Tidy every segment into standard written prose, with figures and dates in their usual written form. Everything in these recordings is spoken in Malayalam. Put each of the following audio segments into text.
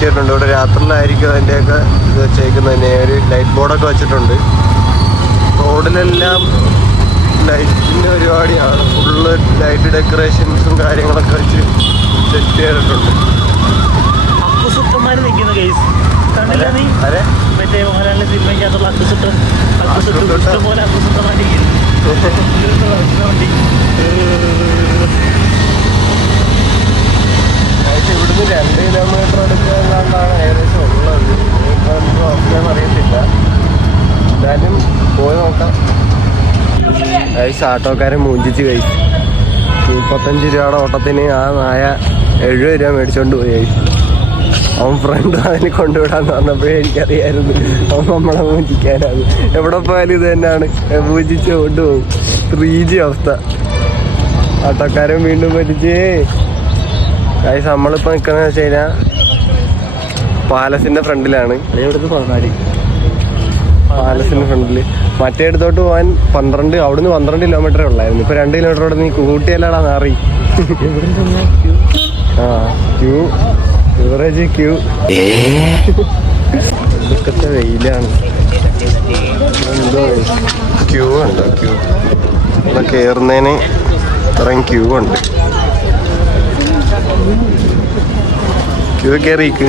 ചെയ്തിട്ടുണ്ട്. ഇവിടെ രാത്രിയിലായിരിക്കും അതിൻ്റെയൊക്കെ ഇത് വെച്ചേക്കുന്നത് തന്നെ. ഒരു ലൈറ്റ് ബോർഡൊക്കെ വെച്ചിട്ടുണ്ട്. റോഡിലെല്ലാം ലൈറ്റിൻ്റെ പരിപാടിയാണ്. ഫുള്ള് ലൈറ്റ് ഡെക്കറേഷൻസും കാര്യങ്ങളൊക്കെ വെച്ച് സെറ്റ് ചെയ്തിട്ടുണ്ട്. അക്കുസുട്ടന്മാർ നിൽക്കുന്ന കേസ് കണ്ടില്ല നീ? മറ്റേ മോഹൻലാലിന്റെ സിനിമയ്ക്കകത്തുള്ള അക്കുസുട്ടൻ ഇഷ്ടംപോലെ അക്കുസുട്ടന്മാരിക്കും. ഇവിടുന്ന് 2 കിലോമീറ്റർ അടുക്കാണ്ടാണ് ഏകദേശം ഉള്ളത്. അറിയത്തില്ല, എന്തായാലും പോയി നോക്കാം. കഴിച്ച് ആട്ടോക്കാരൻ മൂഞ്ചിച്ച് കഴിച്ചു. 35 രൂപയുടെ ഓട്ടത്തിന് ആ നായ 70 രൂപ മേടിച്ചോണ്ട് പോയി കഴിച്ചു. അവൻ ഫ്രണ്ട് അതിന് കൊണ്ടുവിടാന്ന് പറഞ്ഞപ്പോഴേ എനിക്കറിയായിരുന്നു അവൻ നമ്മളെ മൂഞ്ചിക്കാനാണ്. എവിടെ പോയാലും ഇത് തന്നെയാണ്, പൂജിച്ച് കൊണ്ടുപോകും. 3G അവസ്ഥ. ആട്ടോക്കാരൻ വീണ്ടും പറ്റിച്ചേ. ഗൈസ് നമ്മളിപ്പോൾ നിൽക്കുന്നത് വെച്ച് കഴിഞ്ഞാൽ പാലസിന്റെ ഫ്രണ്ടിലാണ്. പാലസിന്റെ ഫ്രണ്ടില്. മറ്റേ അടുത്തോട്ട് പോകാൻ 12, അവിടുന്ന് 12 കിലോമീറ്റർ ഉള്ളായിരുന്നു. ഇപ്പൊ 2 കിലോമീറ്റർ നീ കൂട്ടിയല്ലാടാ നാറി. ആ ക്യൂ, ബിവറേജ് ക്യൂ. ഇതൊക്കെ വെയിലാണ്. എന്തോ ക്യൂ ഉണ്ടോ? ക്യൂ ഇവിടെ കയറുന്നതിന് ഇത്രയും ക്യൂ ഉണ്ട്. ക്യൂ കയറിക്ക്.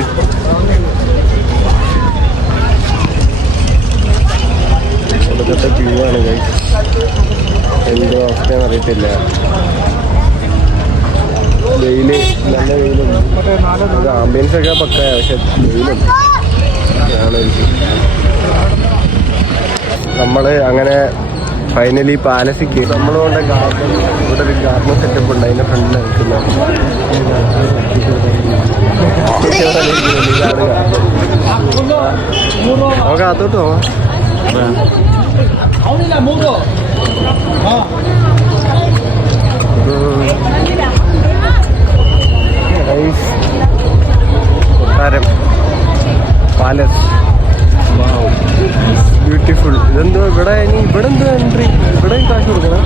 ഇവിടുത്തെ ക്യൂ ആണ്. എന്തോ അവസ്ഥയെന്ന് അറിയത്തില്ല. വെയില്, നല്ല വെയിലുണ്ട്. ആംബിയൻസ് ഒക്കെ പക്കയാ, പക്ഷെ വെയിലുണ്ട്. നമ്മള് അങ്ങനെ ഫൈനലി പാലസിക്ക് നമ്മൾ കൊണ്ട് ഗാർഡൻ, ഇവിടെ ഒരു ഗാർഡൻ സെറ്റപ്പ് ഉണ്ട്. അതിന്റെ ഫ്രണ്ടിൽ നിൽക്കുന്ന നമുക്ക് അകത്തോട്ട് പോവാം. കൊട്ടാരം പാലസ്, ബ്യൂട്ടിഫുൾ. ഇതെന്തോ ഇവിടെ ഇനി ഇവിടെ എന്തോ എൻട്രി, ഇവിടെ കാശ് കൊടുക്കണം.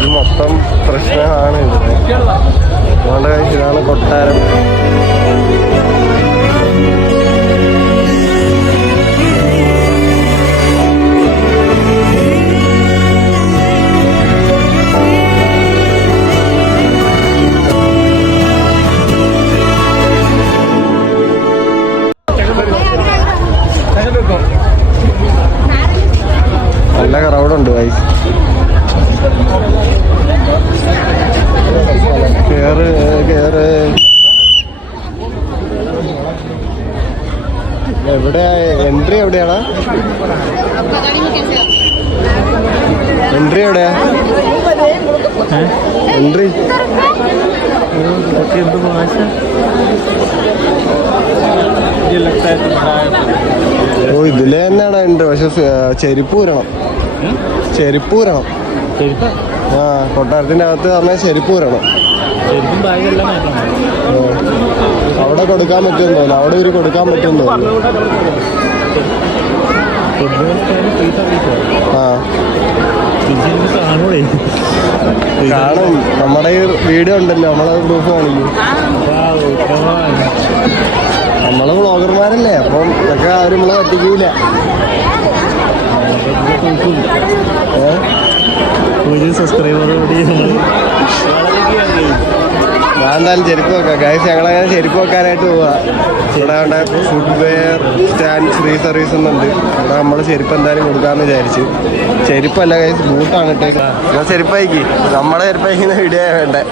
ഇത് മൊത്തം പ്രശ്നമാണ് ഇവിടെ. അതുകൊണ്ട് ഇതാണ് കൊട്ടാരം. നല്ല ക്രൗഡുണ്ട് ഗൈസ്. കേറ് കേറ്. എവിടെ എൻട്രി? എവിടെയാണ് എൻട്രി? എവിടെയാ എൻട്രി? ഓ ഇതിലെ തന്നെയാണ് എൻട്രി. പക്ഷെ ചെരുപ്പ് ഊരണം. ചെരുപ്പ് ഊരണം. ആ കൊട്ടാരത്തിന്റെ അകത്ത് പറഞ്ഞാൽ ചെരുപ്പ് ഊരണം. അവിടെ കൊടുക്കാൻ പറ്റുമെന്നോ? അവിടെ ഒരു കൊടുക്കാൻ പറ്റുമെന്നോ? ആ കാണും. നമ്മുടെ ഈ വീഡിയോ ഉണ്ടല്ലോ, നമ്മളെ പ്രൂഫ് കാണിക്കും. നമ്മള് വ്ളോഗർമാരല്ലേ, അപ്പം ഇതൊക്കെ ആരും നമ്മളെ പറ്റിക്കൂല. ഞാൻ എന്തായാലും ചെരുപ്പ് വെക്കാം ഗൈസ്. ഞങ്ങളങ്ങനെ ചെരുപ്പ് വെക്കാനായിട്ട് പോവാ. ഇവിടെ അവിടെ footwear stand free service എന്നുണ്ട്. ഇവിടെ നമ്മള് ചെരുപ്പ് എന്തായാലും കൊടുക്കാന്ന് വിചാരിച്ചു. ചെരുപ്പല്ല ഗൈസ്, ബൂട്ടാണ് ഇട്ടേക്ക്. ഞാൻ ചെരുപ്പ് അയക്കി. നമ്മളെ ചെരുപ്പ് അയക്കുന്ന വീഡിയോ വേണ്ടേ.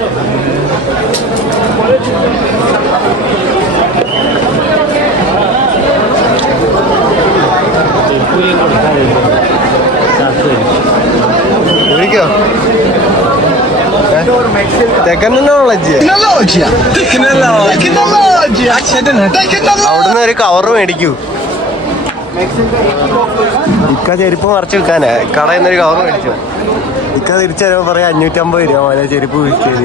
ഒരിക്കോ അവിടുന്ന് ഒരു കവറ് മേടിക്കൂ. ഇക്ക ചെരുപ്പ് മറച്ചു വെക്കാനാ. കടയിൽ നിന്നൊരു കവർ മേടിച്ചു. ഇക്ക തിരിച്ചു തരുമ്പോ പറയാം 550 രൂപ പോലെ ചെരുപ്പ് വിളിച്ചത്.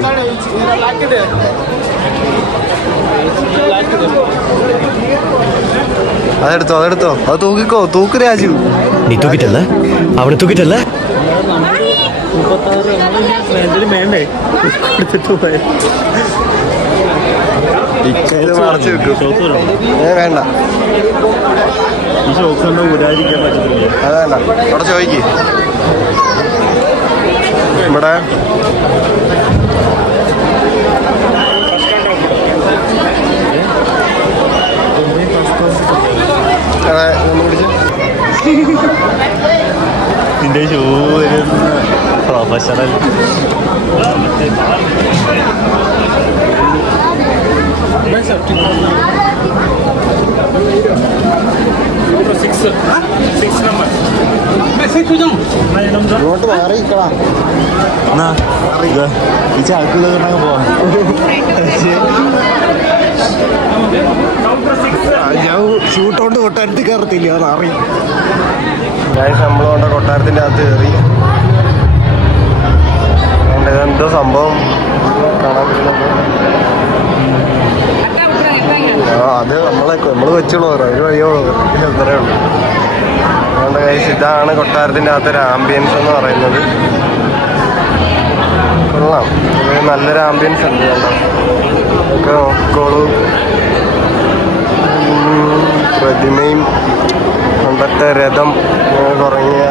അതെടുത്തോ അതെടുത്തോ. അത് തൂക്കിക്കോ. തൂക്ക് രാജു. നീ തൂക്കിട്ടല്ലേ? അവിടെ തൂക്കിട്ടല്ലേ? 36 എന്തെങ്കിലും വേണ്ടേ എടുത്തിട്ട് പോയ മറച്ചു വെക്കും. വേണ്ട, ഈ ഷോക്സ് കൊണ്ട് ഊരാതിരിക്കാൻ പറ്റത്തില്ല. അത് വേണ്ട. അവിടെ ചോദിക്ക്. ഇവിടെ നിന്റെ ഷൂ പ്രൊഫഷണൽ ഇങ്ങോട്ട് മാറിയിക്കളാ. ഈ ചാക്കുള്ള പോവാ. ഞാൻ ഷൂട്ടോണ്ട് കൊട്ടാരത്തിൽ കയറത്തില്ല, അത് അറിയും. ഞാൻ ശമ്പളം കൊണ്ട് കൊട്ടാരത്തിൻ്റെ അകത്ത് കയറി. ഇതെന്തോ സംഭവം കാണാൻ പറ്റുന്നത്. അത് നമ്മൾ വെച്ചോളൂ, ഒരു വഴിയോളൂ, ഇത്രയേ ഉള്ളൂ. അതുകൊണ്ട് കഴിച്ച് ഇതാണ് കൊട്ടാരത്തിൻ്റെ അകത്തൊരു ആംബിയൻസ് എന്ന് പറയുന്നത്. കൊള്ളാം, നല്ലൊരു ആംബിയൻസ് ഉണ്ട്. കണ്ടോ, ഒക്കെ നോക്കോളൂ. പ്രതിമയും പണ്ടത്തെ രഥം കുറഞ്ഞ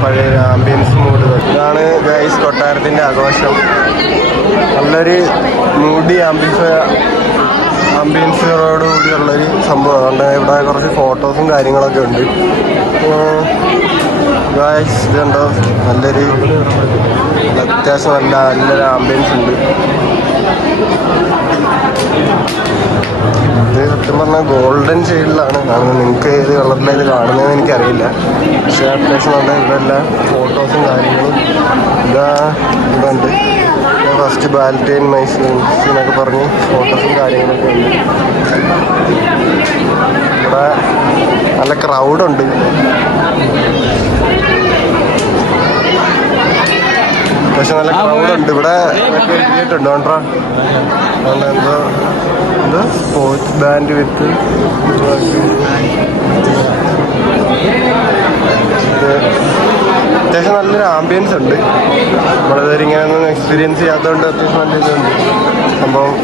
പഴയ ആംബിയൻസ് മൂഡ്. ഇതാണ് ഗൈസ് കൊട്ടാരത്തിൻ്റെ ആഘോഷം. നല്ലൊരു മൂഡി ആംബിയൻസോടുകൂടിയുള്ളൊരു സംഭവം. അതുകൊണ്ട് ഇവിടെ കുറച്ച് ഫോട്ടോസും കാര്യങ്ങളൊക്കെ ഉണ്ട്. ഗൈസ് ഇതുണ്ടോ, നല്ലൊരു അത്യാവശ്യം നല്ലൊരു ആംബിയൻസ് ഉണ്ട്. ഇത് സത്യം പറഞ്ഞാൽ ഗോൾഡൻ ഷെയ്ഡിലാണ് കാണുന്നത്. നിങ്ങൾക്ക് ഏത് കളറിലാണ് ഇത് കാണുന്നതെന്ന് എനിക്കറിയില്ല. പക്ഷേ അത്യാവശ്യം നല്ല ഇവിടെ എല്ലാ ഫോട്ടോസും കാര്യങ്ങളും ഇതുണ്ട്. ഫസ്റ്റ് ബാലറ്റൈൻ മൈസൂരിനൊക്കെ പറഞ്ഞ് ഫോട്ടോസും കാര്യങ്ങളൊക്കെ ഉണ്ട്. ഇവിടെ നല്ല ക്രൗഡുണ്ട്. പക്ഷെ നല്ല ക്രൗഡുണ്ട് ഇവിടെ. എഴുതിയിട്ടുണ്ട് ഓൺട്രാ എന്തോ സ്പോർട്സ് ബാൻഡ് വിത്ത് അത്യാവശ്യം നല്ലൊരു ആംബിയൻസ് ഉണ്ട്. നമ്മളിതുവരെ ഇങ്ങനെയൊന്നും എക്സ്പീരിയൻസ് ചെയ്യാത്തതുകൊണ്ട് അത്യാവശ്യം നല്ല ഇതുണ്ട് സംഭവം.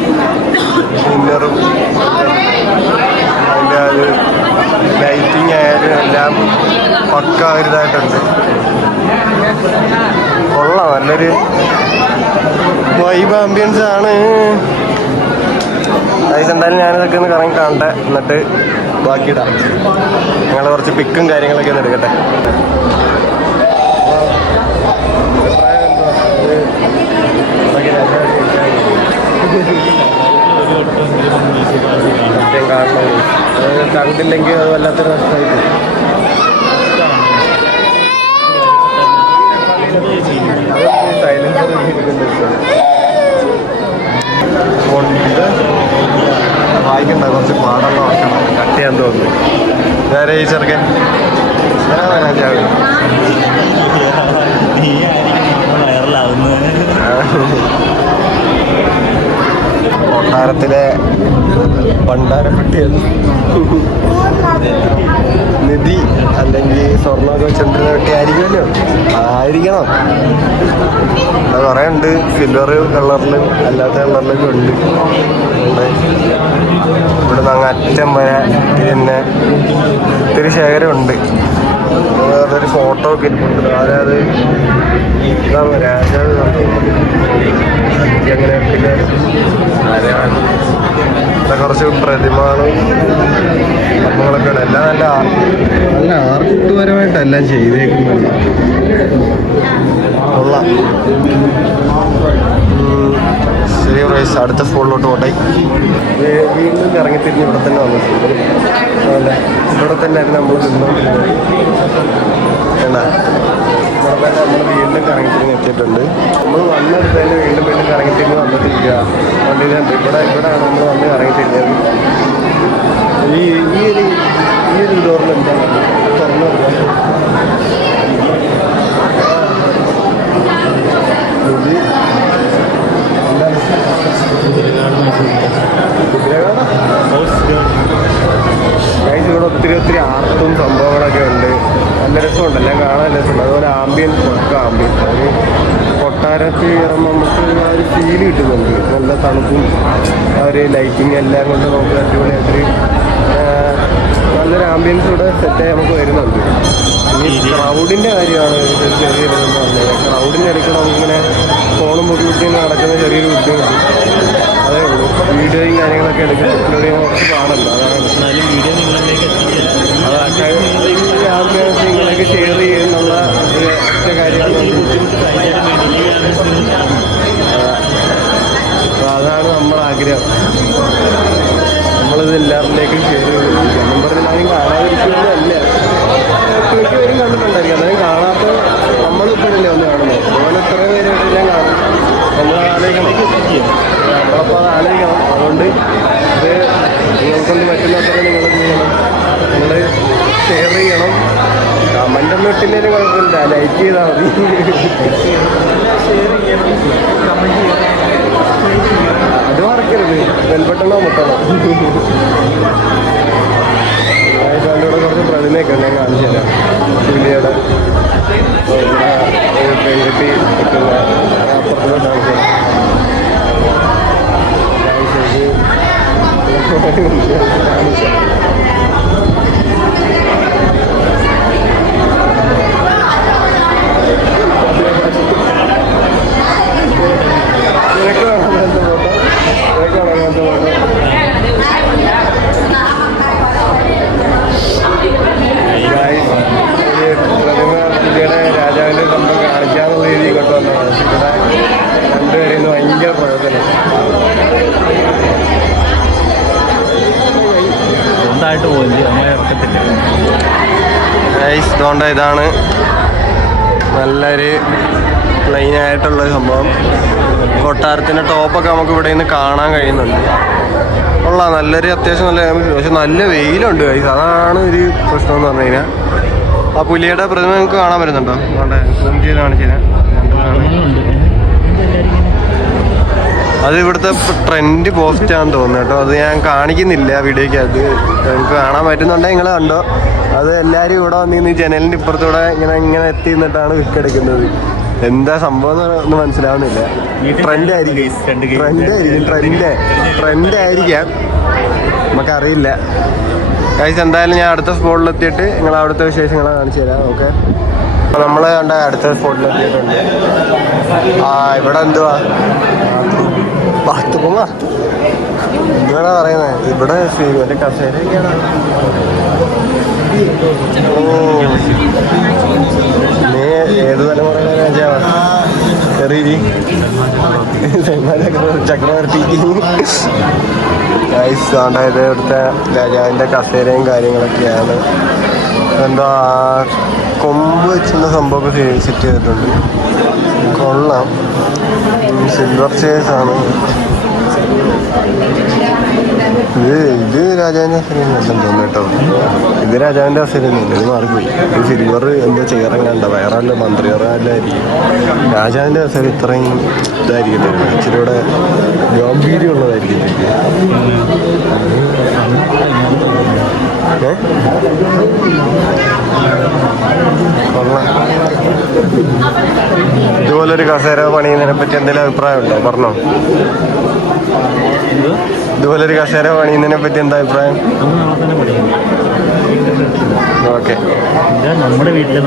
ഡിന്നറും അതിൻ്റെ ഒരു ലൈറ്റിങ് ആയാലും എല്ലാം പക്ക ഒരിതായിട്ടുണ്ട്. കൊള്ളാം, നല്ലൊരു വൈബ് ആംബിയൻസ് ആണ്. എന്തായാലും ഞാനിതൊക്കെ ഒന്ന് കറങ്ങി കാണട്ടെ, എന്നിട്ട് ബാക്കിയിടാം. ഞങ്ങൾ കുറച്ച് പിക്കും കാര്യങ്ങളൊക്കെ ഒന്ന് എടുക്കട്ടെ. കാണണം, അത് കണ്ടില്ലെങ്കിൽ അത് വല്ലാത്തൊരു നഷ്ടമായിട്ട്. വായിക്കണ്ട, കുറച്ച് പാടുള്ള വാക്കണം, കട്ട് ചെയ്യാൻ തോന്നുന്നു. നേരെ ഈ ചെറുക്കൻ കൊട്ടാരത്തിലെ ഭണ്ഡാരപ്പെട്ടിയത് നിധി അല്ലെങ്കിൽ സ്വർണ്ണമൊക്കെ വെച്ചിട്ടുള്ള പെട്ടിയായിരിക്കുമല്ലോ, ആയിരിക്കണം. അത് കുറേ ഉണ്ട്, സിൽവർ കളറിലും അല്ലാത്ത കളറിലൊക്കെ ഉണ്ട്. ഇവിടെ നിന്ന് അങ്ങ് അറ്റം വരെ പിന്നെ ഒത്തിരി ശേഖരമുണ്ട്. അതൊരു ഫോട്ടോ ഒക്കെ ഇരിപ്പുണ്ട്. അതായത് ഇതാണ് രാജാവ് അങ്ങനെ. പിന്നെ കുറച്ച് പ്രതിമകളും സംഭവങ്ങളൊക്കെ ഉണ്ട്. എല്ലാം നല്ല ആർട്ടുപരമായിട്ടെല്ലാം ചെയ്തേക്കുന്നുണ്ട്. കൊള്ളാം. ശരി പ്രൈസ്, അടുത്ത സ്കൂളിലോട്ട് പോട്ടെ. വീണ്ടും ഇറങ്ങിത്തിരിഞ്ഞ് ഇവിടെ തന്നെ വന്നിട്ടുണ്ട്. അതല്ലേ, ഇവിടെ തന്നെ ആയിരുന്നു നമ്മൾ നിന്നോണ്ടിരുന്നത്. വേണ്ട, ഇവിടെ തന്നെ നമ്മൾ വീണ്ടും കറങ്ങിത്തിരിഞ്ഞ് എത്തിയിട്ടുണ്ട്. നമ്മൾ വന്നെടുത്ത് തന്നെ വീണ്ടും കറങ്ങിത്തിരിഞ്ഞ് വന്നിട്ടിരിക്കുക. അതുകൊണ്ട് ഇതുണ്ട്, ഇവിടെയാണ് നമ്മൾ വന്ന് കറങ്ങിത്തിരിഞ്ഞത്. ഈ ഒരു ഡോറിൽ എന്താണ് തുറന്നു ഇവിടെ ഒത്തിരി ആർട്ടും സംഭവങ്ങളൊക്കെ ഉണ്ട്. നല്ല രസമുണ്ട്, എല്ലാം കാണാൻ രസമുണ്ട്. അതുപോലെ ആംബിയൻസ് ഒക്കെ ആംബിയൻസ് ഒരു കൊട്ടാരത്തിൽ കയറുമ്പോൾ നമുക്ക് ആ ഒരു ഫീല് കിട്ടുന്നുണ്ട്. നല്ല തണുപ്പും ആ ഒരു ലൈറ്റിങ് എല്ലാം കൊണ്ട് നമുക്ക് അടിപൊളിയായിട്ടൊരു നല്ലൊരു ആംബിയൻസ് കൂടെ സെറ്റായി നമുക്ക് വരുന്നുണ്ട്. ഇനി ക്രൗഡിൻ്റെ കാര്യമാണ് ചെറിയൊരു ഇതെന്ന് പറഞ്ഞത്. ക്രൗഡിൻ്റെ ഇടയ്ക്ക് നമുക്കിങ്ങനെ ഫോണും പൊക്കി നടക്കുന്ന ചെറിയൊരു ബുദ്ധിമുട്ട് അതേ ഉള്ളൂ. വീഡിയോയും കാര്യങ്ങളൊക്കെ എടുക്കാൻ അപ്ലോഡ് ചെയ്യാൻ കുറച്ച് പാടല്ല. അതാണ് ആംബിയൻസ് നിങ്ങളൊക്കെ ഷെയർ ചെയ്യുന്നുള്ള ഒറ്റ കാര്യമാണ്. അപ്പോൾ അതാണ് നമ്മുടെ ആഗ്രഹം. നമ്മളിത് എല്ലാവരിലേക്കും ഷെയർ ചെയ്തു. എന്നും പറഞ്ഞാലും കാണാതിരിക്കുന്നതല്ല, വരും കണ്ടിട്ടുണ്ടായിരിക്കും. അതായത് കാണാത്ത നമ്മളിപ്പോഴല്ലേ ഒന്ന് കാണുന്നത്. അതുപോലെ എത്ര പേരെല്ലാം കാണും. നമ്മളത് ആലോചിക്കണം, നമ്മളപ്പോൾ അത് ആലോചിക്കണം. അതുകൊണ്ട് ഇത് നിങ്ങൾക്കൊണ്ട് പറ്റുന്നത്ര നിങ്ങൾ ചെയ്യണം, നിങ്ങൾ ഷെയർ ചെയ്യണം. കമൻ്റൊന്നും ഇട്ടില്ലേലും കുഴപ്പമില്ല, ലൈക്ക് ചെയ്താൽ മതി. അത് മറക്കരുത്, ബെൽബട്ടണോ മുട്ടണോ. അതിൻ്റെ കൂടെ കുറച്ച് പ്രതിമയൊക്കെ ഞാൻ കാണിച്ചു തരാം. പുലിയുടെ പെൺകുട്ടി നിൽക്കുന്ന അപ്പുറത്തുള്ള കാണിച്ചു തരാം. നിനക്ക് വേണം അങ്ങനത്തെ ഫോട്ടോ, നിനക്ക് വേണം അങ്ങനത്തെ ഫോട്ടോ. പ്രതിമ പുലിയുടെ രാജാവിൻ്റെ സംഭവം കാണിക്കാന്നുള്ള രീതിയിൽ കൊണ്ടുവന്നതാണ്. ഇവിടെ രണ്ടുപേരും ഭയങ്കര കുഴപ്പമില്ല. സ്വന്തമായിട്ട് പോയി നമ്മൾ ഇറക്കത്തില്ല. ഇതുകൊണ്ട് ഇതാണ് നല്ലൊരു പ്ലെയിൻ ആയിട്ടുള്ള സംഭവം. കൊട്ടാരത്തിൻ്റെ ടോപ്പൊക്കെ നമുക്ക് ഇവിടെ നിന്ന് കാണാൻ കഴിയുന്നുണ്ട്. കൊള്ളാം, നല്ലൊരു അത്യാവശ്യം നല്ല, പക്ഷെ നല്ല വെയിലുണ്ട് കൈസ്. അതാണ് ഒരു പ്രശ്നം എന്ന് പറഞ്ഞു കഴിഞ്ഞാൽ. ആ പുലിയുടെ പ്രതിമ നിങ്ങൾക്ക് കാണാൻ വരുന്നുണ്ടോ? അതുകൊണ്ട് സൂം ചെയ്ത് കാണിച്ചു തരാം. അത് ഇവിടുത്തെ ട്രെൻഡ് പോസ്റ്റാണെന്ന് തോന്നുന്നു കേട്ടോ. അത് ഞാൻ കാണിക്കുന്നില്ല വീഡിയോയ്ക്കകത്ത്. നിങ്ങൾക്ക് കാണാൻ പറ്റുന്നുണ്ടെങ്കിൽ നിങ്ങൾ കണ്ടോ. അത് എല്ലാവരും ഇവിടെ വന്നിന്ന് ജനലിൻ്റെ ഇപ്പുറത്തൂടെ ഇങ്ങനെ എത്തി നിന്നിട്ടാണ് വിക്കെടുക്കുന്നത്. എന്താ സംഭവം എന്ന് മനസ്സിലാവുന്നില്ല. ട്രെൻഡ് ആയിരിക്കാം, നമുക്കറിയില്ല ഗൈസ്. എന്തായാലും ഞാൻ അടുത്ത സ്പോട്ടിലെത്തിയിട്ട് നിങ്ങൾ അവിടുത്തെ വിശേഷങ്ങളെ കാണിച്ചു തരാം. ഓക്കെ, അപ്പോൾ നമ്മൾ കണ്ട അടുത്ത സ്പോട്ടിലെത്തിയിട്ടുണ്ട്. ഇവിടെ എന്തുവാ ബാത്റൂമാ എന്തുവാണ് പറയുന്നത്? ഇവിടെ മറ്റേ കസേരയൊക്കെയാണ്. നീ ഏത് തലമുറയിലെ രാജാവാ? ചെറിയ ചക്രവർത്തി. അതായത് ഇവിടുത്തെ രാജാവിൻ്റെ കസേരയും കാര്യങ്ങളൊക്കെയാണ്. എന്താ കൊമ്പ് വെച്ചുള്ള സംഭവമൊക്കെ സെറ്റ് ചെയ്തിട്ടുണ്ട്. കൊള്ളാം. സിൽവർ ചെയർസാണ് ഇത് രാജാവിൻ്റെ അവസരമൊന്നും തോന്നുന്നു കേട്ടോ. ഇത് രാജാവിൻ്റെ അവസരമൊന്നുമില്ല, ഇത് മാറിപ്പോയി. ഇത് സിൽവർ എന്താ ചെയറങ്ങാണ്ട വേറല്ല മന്ത്രിയറാല്ലായിരിക്കും. രാജാവിൻ്റെ അവസരം ഇത്രയും ഇതായിരിക്കത്തില്ല, ഇച്ചിരി കൂടെ ഗാംഭീര്യമുള്ളതായിരിക്കും. ഇതുപോലൊരു കസേര പണിയുന്നതിനെ പറ്റി എന്തെങ്കിലും അഭിപ്രായമുണ്ടോ? പറഞ്ഞോ. ഇതുപോലൊരു കസേര പണിയുന്നതിനെ പറ്റി എന്താ അഭിപ്രായം? ഓക്കെ, നമ്മുടെ വീട്ടിലെ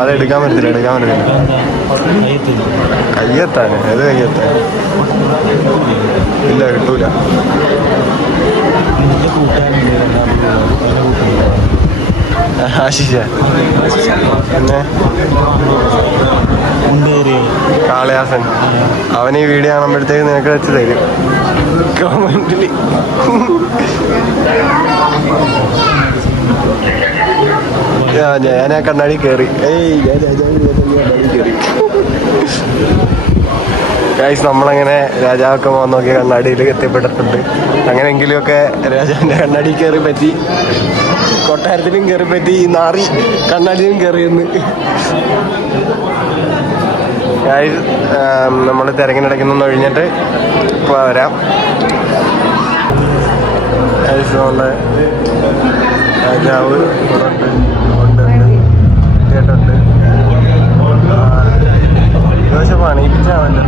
അത് എടുക്കാൻ പറ്റില്ല. കയ്യെത്താന് ഏത് കയ്യെത്താൻ ഇല്ല, കിട്ടൂല. ആശിഷ പിന്നെ കാളിയാസൻ, അവൻ ഈ വീഡിയോ കാണുമ്പോഴത്തേക്ക് നിനക്ക് വെച്ച് തരും കമന്റില്. ഞാൻ ആ കണ്ണാടി കയറി. ഞാൻ കണ്ണാടി കയറി. ഗൈസ്, നമ്മളങ്ങനെ രാജാവൊക്കെ പോകാൻ നോക്കിയ കണ്ണാടിയിൽ എത്തിപ്പെട്ടിട്ടുണ്ട്. അങ്ങനെയെങ്കിലുമൊക്കെ രാജാവിൻ്റെ കണ്ണാടി കയറി പറ്റി, കൊട്ടാരത്തിലും കയറി പറ്റി, നാറി കണ്ണാടിയിലും കയറിയെന്ന്. നമ്മൾ തിരക്കിനിടയ്ക്കൊന്നും ഒഴിഞ്ഞിട്ട് വരാം. നമ്മുടെ രാജാവ് ഉണ്ട് കേട്ടുണ്ട്. പക്ഷെ പണിയിപ്പിച്ചാണല്ലോ.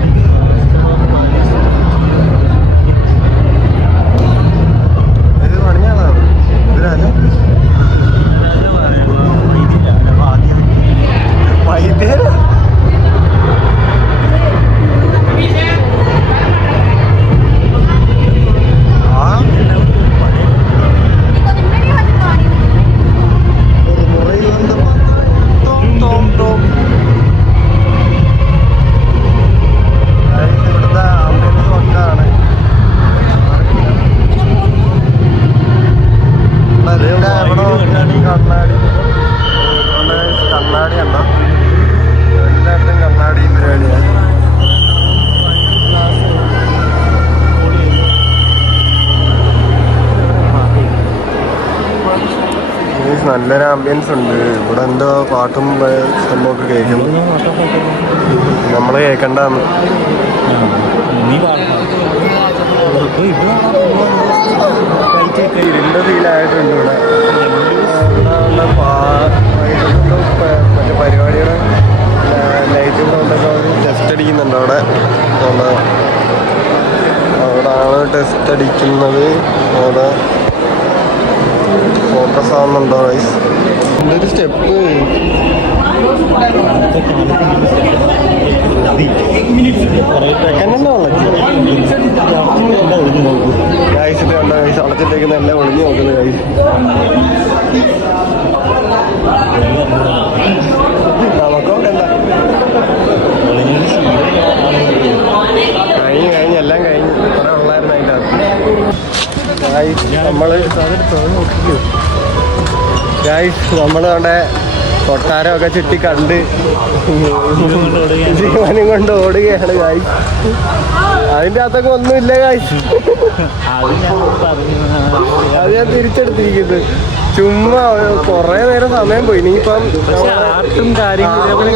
ഇത് പണിഞ്ഞാളാണ് ഇത് രാജ വൈദ്യര കണ്ണാടി ഉണ്ടോ? എല്ലായിടത്തും കണ്ണാടി പരിപാടിയാണ്. നല്ലൊരു ആംബിയൻസ് ഉണ്ട് ഇവിടെ. എന്തോ പാട്ടും സംഭവമൊക്കെ കേൾക്കും. നമ്മള് കേൾക്കണ്ടാന്ന്. ഇരുണ്ട ഫീലായിട്ടുണ്ട് ഇവിടെ. മറ്റേ പരിപാടിയുടെ ലൈറ്റ് കൊണ്ടൊക്കെ ടെസ്റ്റ് അടിക്കുന്നുണ്ട് അവിടെ. അവിടാണ് ടെസ്റ്റ് അടിക്കുന്നത്. അവിടെ ഫോക്കസ് ആവുന്നുണ്ടോ ഗൈസ്? എന്തൊരു സ്റ്റെപ്പ് ഗൈസ് കണ്ടോ ഗൈസ്? അടച്ചിട്ടേക്കുന്ന എല്ലാം ഒളിഞ്ഞു നോക്കുന്നത് ഗൈസ്. നമുക്കോ കണ്ട കഴിഞ്ഞ് എല്ലാം കഴിഞ്ഞ് കുറെ ഉള്ളായിരുന്നു അതിൻ്റെ അകത്ത്. നമ്മളവിടെ കൊട്ടാരമൊക്കെ ചുറ്റി കണ്ട് ജീവനും കൊണ്ട് ഓടുകയാണ് ഗായ്സ്. അതിൻ്റെ അകത്തൊക്കെ ഒന്നുമില്ല ഗായ്സ്. അത് ഞാൻ തിരിച്ചെടുത്തിരിക്കുന്നത്. ചുമ്മാ കുറെ നേരം സമയം പോയി. ഇനിയിപ്പം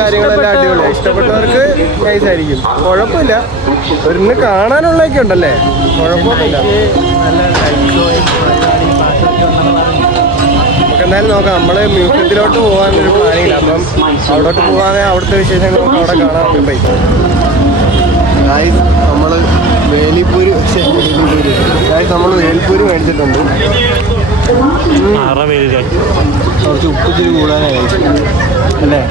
കാര്യങ്ങളെല്ലാം അടിപൊളിയാണ്. ഇഷ്ടപ്പെട്ടവർക്ക് നൈസ് ആയിരിക്കും. കുഴപ്പമില്ല. ഒരിന്ന് കാണാനുള്ളതൊക്കെ ഉണ്ടല്ലേ, കുഴപ്പമൊന്നുമില്ല. നമുക്ക് എന്തായാലും നോക്കാം. നമ്മള് മ്യൂസിയത്തിലോട്ട് പോകാനൊരു പ്ലാനില്ല. അപ്പം അവിടോട്ട് പോകാതെ അവിടുത്തെ വിശേഷങ്ങൾ നമുക്ക് അവിടെ കാണാൻ പറ്റും. നമ്മള് വേലിപ്പൂര് മേടിച്ചിട്ടുണ്ട്. കുറച്ച് ഉപ്പിച്ചിരി കൂടാനായി അല്ലേ?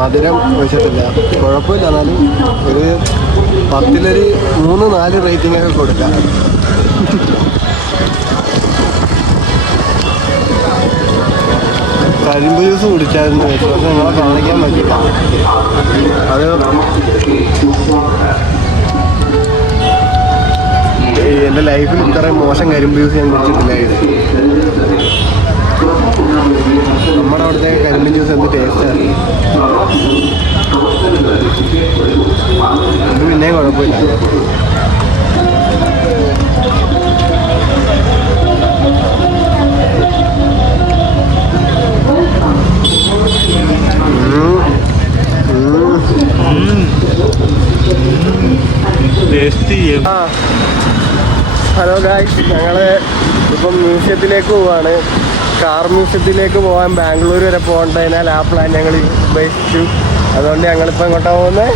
മധുരം വെച്ചിട്ടില്ല, കുഴപ്പമില്ല. എന്നാലും ഒരു 10-ൽ 3-4 റേറ്റിംഗ് ഒക്കെ കൊടുക്കാം. കരിമ്പ് ജ്യൂസ് കുടിച്ചായിരുന്നു, പക്ഷെ നിങ്ങളെ കാണിക്കാൻ പറ്റില്ല. അത് എൻ്റെ ലൈഫിൽ ഇത്രയും മോശം കരിമ്പ് ജ്യൂസ് ഞാൻ കുടിച്ചിട്ടില്ലായിരുന്നു. നമ്മുടെ അവിടുത്തെ കരിമ്പ് ജ്യൂസ് എന്ത് ടേസ്റ്റാണ്. ഇത് പിന്നെയും കുഴപ്പമില്ല. ഹലോ ഗായ്സ്, ഞങ്ങള് ഇപ്പം മ്യൂസിയത്തിലേക്ക് പോവാണ്. കാർ മ്യൂസിയത്തിലേക്ക് പോകാൻ ബാംഗ്ലൂർ വരെ പോകേണ്ടതിനാൽ ആ പ്ലാൻ ഞങ്ങൾ ഉപേക്ഷിച്ചു. അതുകൊണ്ട് ഞങ്ങളിപ്പോൾ എങ്ങോട്ടാണ് പോകുന്നത്?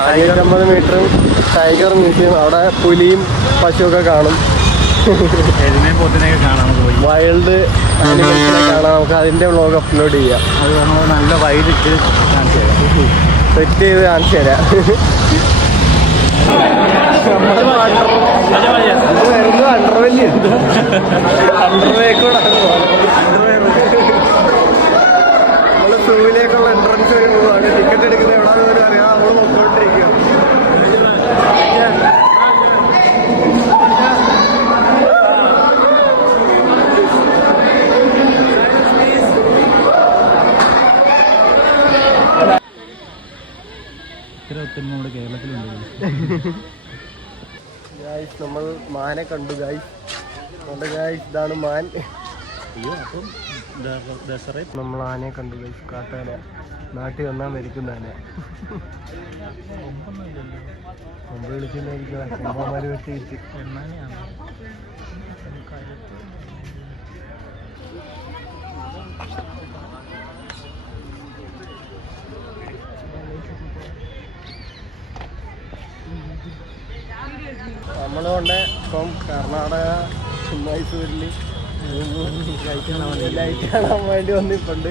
550 മീറ്റർ ടൈഗർ മ്യൂസിയം. അവിടെ പുലിയും പശുവൊക്കെ കാണും. വൈൽഡ് ആനിമൽസിനെ കാണാം. നമുക്ക് അതിൻ്റെ വ്ളോഗ് അപ്ലോഡ് ചെയ്യാം. അത് നമ്മൾ നല്ല വൈകിട്ട് കാണിച്ചു തരാം, സെറ്റ് ചെയ്ത് കാണിച്ചു തരാം. അണ്ടർവെല്ല് അണ്ടർവേക്കൂടെ നമ്മള് സൂവിലേക്കുള്ള എൻട്രൻസ് വരെ പോവാണ്. ടിക്കറ്റ് എടുക്കുന്നത് എവിടാന്ന് പോലും അറിയാം. നമ്മള് നോക്കിക്കൊണ്ടിരിക്കും. ഗായ്സ്, നമ്മൾ മാനെ കണ്ടു ഗായ്സ്. ഇതാണ് മാൻ. ദസറ നമ്മൾ ആനയെ കണ്ടു കാട്ടാന. നാട്ടിൽ വന്നാൽ മരിക്കുന്ന ആന. മുമ്പ് വിളിച്ചിട്ടായിരിക്കും അമ്മമാര് വെട്ടിയിട്ട്. നമ്മളുകൊണ്ട് ഇപ്പം കർണാടക മൈസൂരിൽ ലൈറ്റ് കാണാൻ വേണ്ടി വന്നിട്ടുണ്ട്.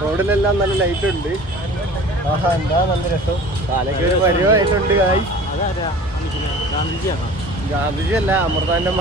റോഡിലെല്ലാം നല്ല ലൈറ്റ് ഉണ്ട്. ആഹാ, എന്താ നല്ല രസം. കാലയ്ക്ക് ഒരു പരിവായിട്ടുണ്ട്. കായ് അതാരാ? ഗാന്ധിജിയാണോ? ഗാന്ധിജി അല്ല, അമൃതാന്റെ